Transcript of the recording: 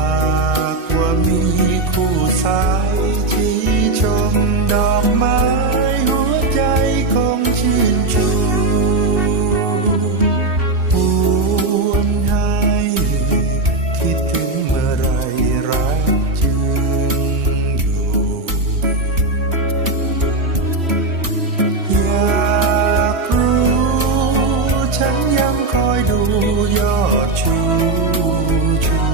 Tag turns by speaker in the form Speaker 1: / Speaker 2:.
Speaker 1: หากว่ามีคู่สายที่ชมดอกไม้หัวใจคงชื่นชูปวนให้คิดถึงเมื่อไรรักจึงอยู่ อยากรู้ฉันยัง คอยดูยอดชูชู